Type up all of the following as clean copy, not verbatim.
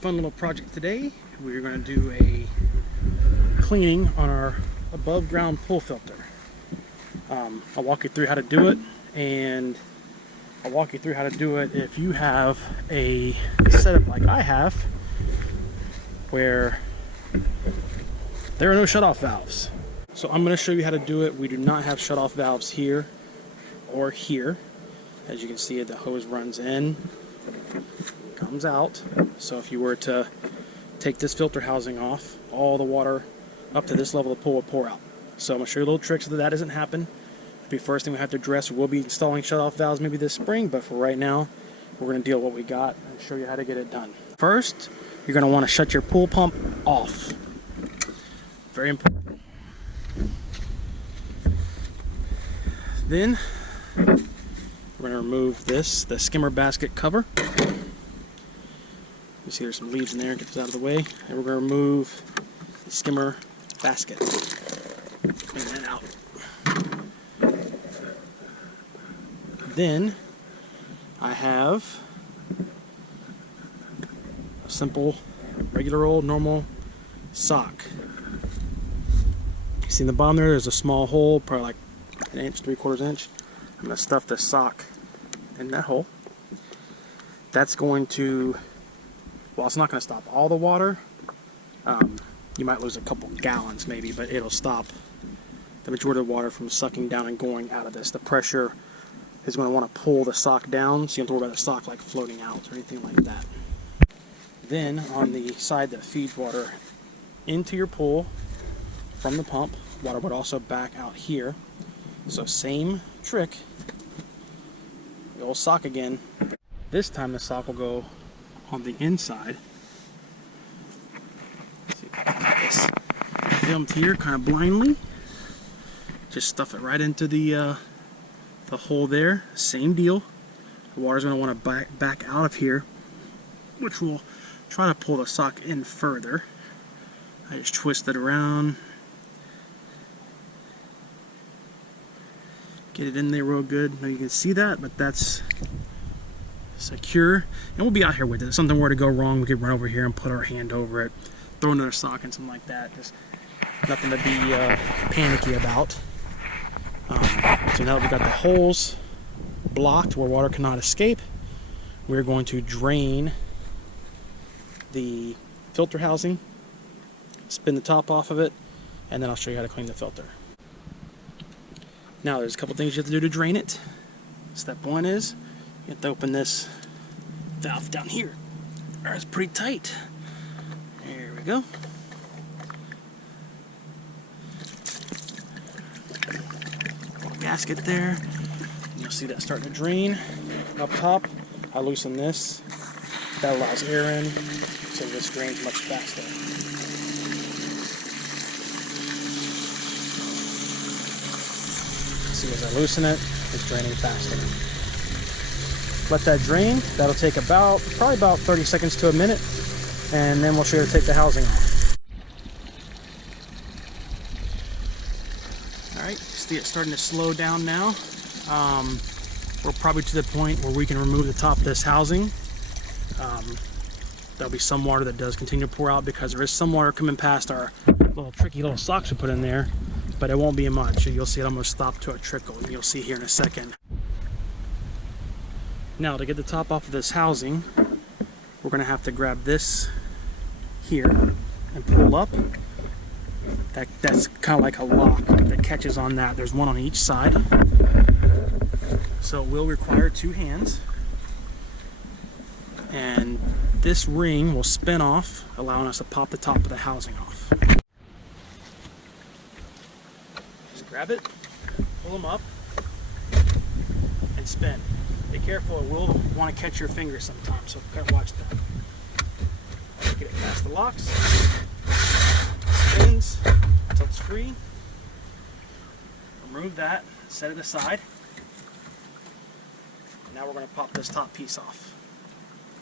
fun little project today. We're going to do a cleaning on our above ground pool filter. I'll walk you through how to do it, and I'll walk you through how to do it if you have a setup like I have where there are no shutoff valves. So I'm going to show you how to do it. We do not have shutoff valves here or here. As you can see, the hose runs in, comes out. So if you were to take this filter housing off, all the water up to this level of the pool will pour out. So I'm going to show you a little trick so that that doesn't happen. The first thing we have to address, we'll be installing shutoff valves maybe this spring, but for right now, we're going to deal with what we got and show you how to get it done. First, you're going to want to shut your pool pump off. Very important. Then, we're going to remove this, the skimmer basket cover. You see there's some leaves in there, get this out of the way. And we're going to remove the skimmer basket. Clean that out. Then I have a simple, regular old, normal sock. You see in the bottom there's a small hole, probably like an inch, 3/4 inch. I'm going to stuff this sock in that hole. That's going to, well, it's not going to stop all the water. You might lose a couple gallons maybe, but it'll stop the majority of the water from sucking down and going out of this. The pressure is going to want to pull the sock down, so you don't have to worry about the sock like floating out or anything like that. Then on the side that feeds water into your pool from the pump, water would also back out here. So same trick, the old sock again. This time the sock will go on the inside. Let's see if I can get this filmed here kind of blindly. Just stuff it right into the hole there. Same deal. The water's going to want to back out of here, which will try to pull the sock in further. I just twist it around. Get it in there real good. Now you can see that, but that's secure. And we'll be out here with it. If something were to go wrong, we could run over here and put our hand over it, throw another sock in, something like that. Just nothing to be panicky about. So now that we've got the holes blocked where water cannot escape, we're going to drain the filter housing, spin the top off of it, and then I'll show you how to clean the filter. Now there's a couple things you have to do to drain it. Step one is you have to open this valve down here. It's pretty tight. There we go. Gasket there. You'll see that starting to drain up top. I loosen this. That allows air in, so this drains much faster. See, as I loosen it, it's draining faster. Let that drain. That'll take probably about 30 seconds to a minute, and then we'll show you how to take the housing off. Alright, see it starting to slow down now. We're probably to the point where we can remove the top of this housing. There'll be some water that does continue to pour out because there is some water coming past our little tricky little socks we put in there, but it won't be much. You'll see it almost stop to a trickle, and you'll see here in a second. Now to get the top off of this housing, we're going to have to grab this here and pull up. That's kind of like a lock that catches on that. There's one on each side. So it will require two hands. And this ring will spin off, allowing us to pop the top of the housing off. Just grab it, pull them up, and spin. Be careful, it will want to catch your fingers sometimes, so watch that. Get it past the locks. Spins until it's free. Remove that, set it aside. Now we're going to pop this top piece off.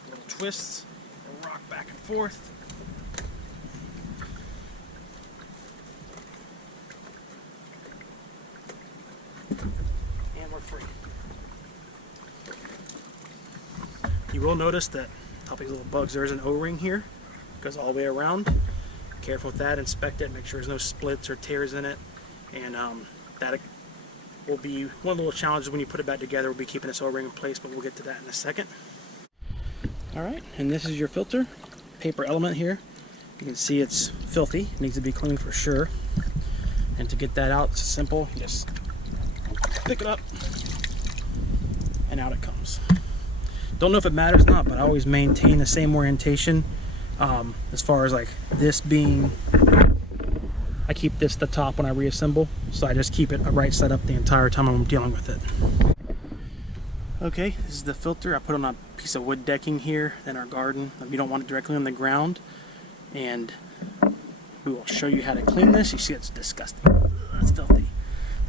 Little twists, rock back and forth. And we're free. You will notice that top of these little bugs. There's an O-ring here, goes all the way around. Careful with that, inspect it, make sure there's no splits or tears in it, and that will be one of the little challenges when you put it back together. Will be keeping this O-ring in place, but we'll get to that in a second. Alright, and this is your filter, paper element here. You can see it's filthy, it needs to be cleaned for sure. And to get that out, it's simple, you just pick it up, and out it comes. Don't know if it matters or not, but I always maintain the same orientation as far as like this being, I keep this at the top when I reassemble, so I just keep it right side up the entire time I'm dealing with it. Okay, this is the filter. I put on a piece of wood decking here in our garden. You don't want it directly on the ground, and we will show you how to clean this. You see it's disgusting, it's filthy,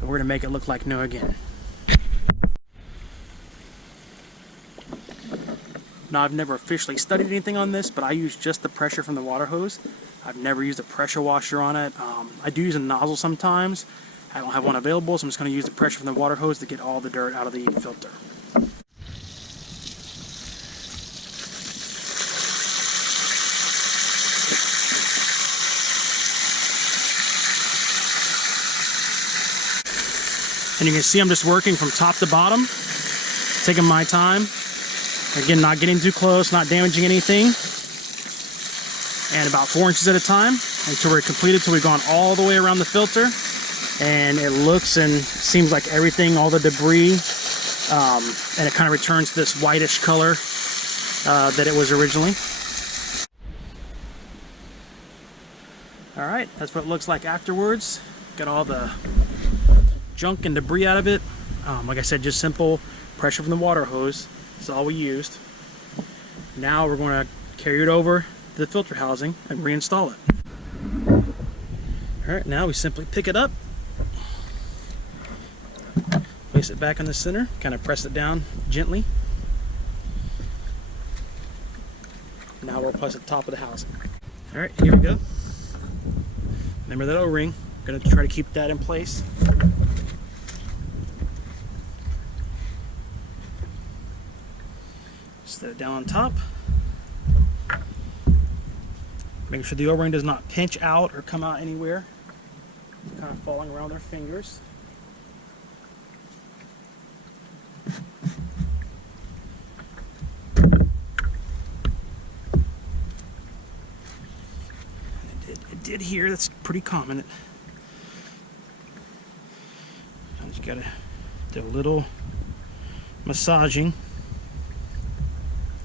but we're gonna make it look like new again. Now, I've never officially studied anything on this, but I use just the pressure from the water hose. I've never used a pressure washer on it. I do use a nozzle sometimes. I don't have one available, so I'm just going to use the pressure from the water hose to get all the dirt out of the filter. And you can see I'm just working from top to bottom, taking my time. Again, not getting too close, not damaging anything. And about 4 inches at a time until we're completed, till we've gone all the way around the filter. And it looks and seems like everything, all the debris, and it kind of returns to this whitish color that it was originally. All right, that's what it looks like afterwards. Got all the junk and debris out of it. Like I said, just simple pressure from the water hose. That's all we used. Now we're going to carry it over to the filter housing and reinstall it. Alright, now we simply pick it up, place it back in the center, kind of press it down gently. Now we'll place it at the top of the housing. Alright, here we go. Remember that O-ring. I'm going to try to keep that in place. Set it down on top. Make sure the O-ring does not pinch out or come out anywhere. It's kind of falling around their fingers. It did here. That's pretty common. I just gotta do a little massaging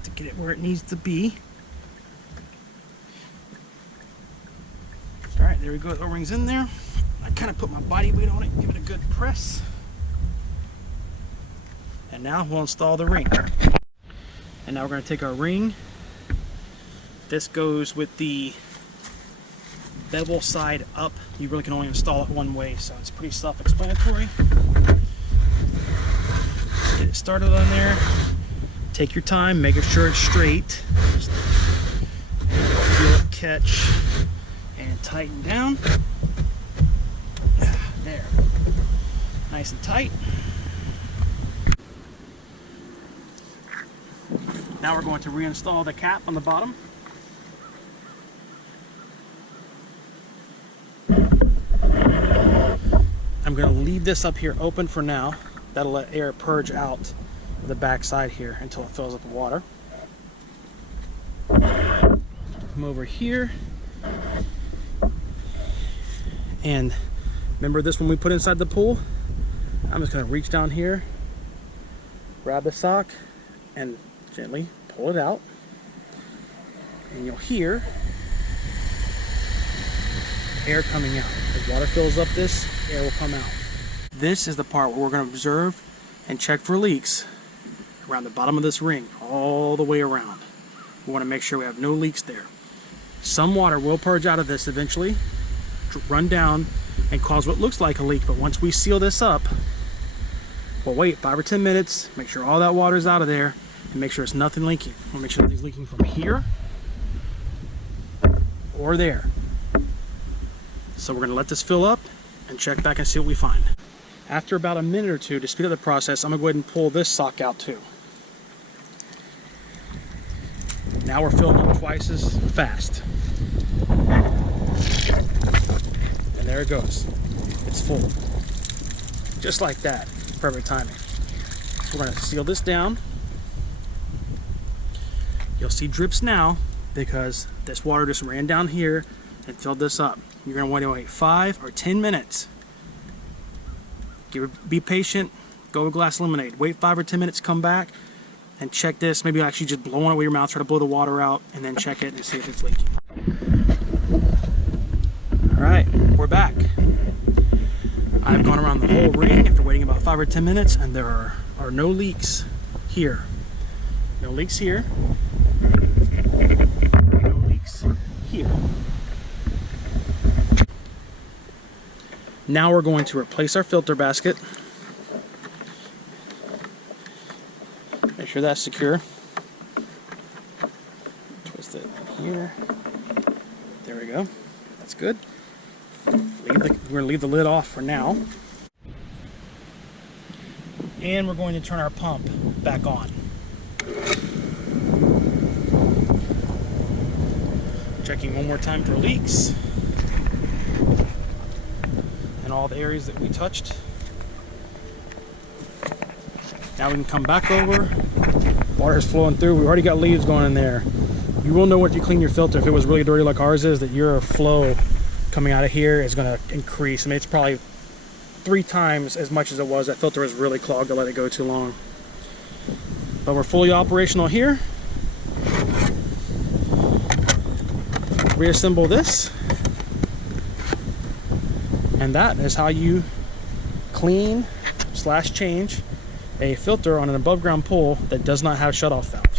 to get it where it needs to be. Alright, there we go. The O-ring's in there. I kind of put my body weight on it, give it a good press. And now we'll install the ring. And now we're going to take our ring. This goes with the bevel side up. You really can only install it one way, so it's pretty self-explanatory. Get it started on there. Take your time, making sure it's straight. Just feel it catch and tighten down. There. Nice and tight. Now we're going to reinstall the cap on the bottom. I'm going to leave this up here open for now. That'll let air purge out the back side here until it fills up with water. Come over here. And remember this one we put inside the pool? I'm just going to reach down here, grab the sock, and gently pull it out. And you'll hear air coming out. As water fills up this, air will come out. This is the part where we're going to observe and check for leaks around the bottom of this ring, all the way around. We want to make sure we have no leaks there. Some water will purge out of this eventually, run down and cause what looks like a leak, but once we seal this up, we'll wait 5 or 10 minutes, make sure all that water is out of there, and make sure it's nothing leaking. We'll make sure nothing's leaking from here or there. So we're going to let this fill up and check back and see what we find. After about a minute or two, to speed up the process, I'm going to go ahead and pull this sock out too. Now Now we're filling up twice as fast. And there it goes. It's full. Just like that. Perfect timing. So we're going to seal this down. You'll see drips now because this water just ran down here and filled this up. You're going to want to wait 5 or 10 minutes. Be patient. Go with glass lemonade. Wait 5 or 10 minutes, come back and check this. Maybe actually just blowing it with your mouth, try to blow the water out, and then check it and see if it's leaking. Alright, we're back. I've gone around the whole ring after waiting about 5 or 10 minutes, and there are no leaks here. No leaks here. No leaks here. Now we're going to replace our filter basket. Make sure that's secure. Twist it here. There we go. That's good. We're going to leave the lid off for now. And we're going to turn our pump back on. Checking one more time for leaks. And all the areas that we touched. Now we can come back over. Water is flowing through. We already got leaves going in there. You will know when you clean your filter, if it was really dirty like ours is, that your flow coming out of here is going to increase. I mean, it's probably 3 times as much as it was. That filter was really clogged to let it go too long. But we're fully operational here. Reassemble this. And that is how you clean / change a filter on an above ground pool that does not have shutoff valves.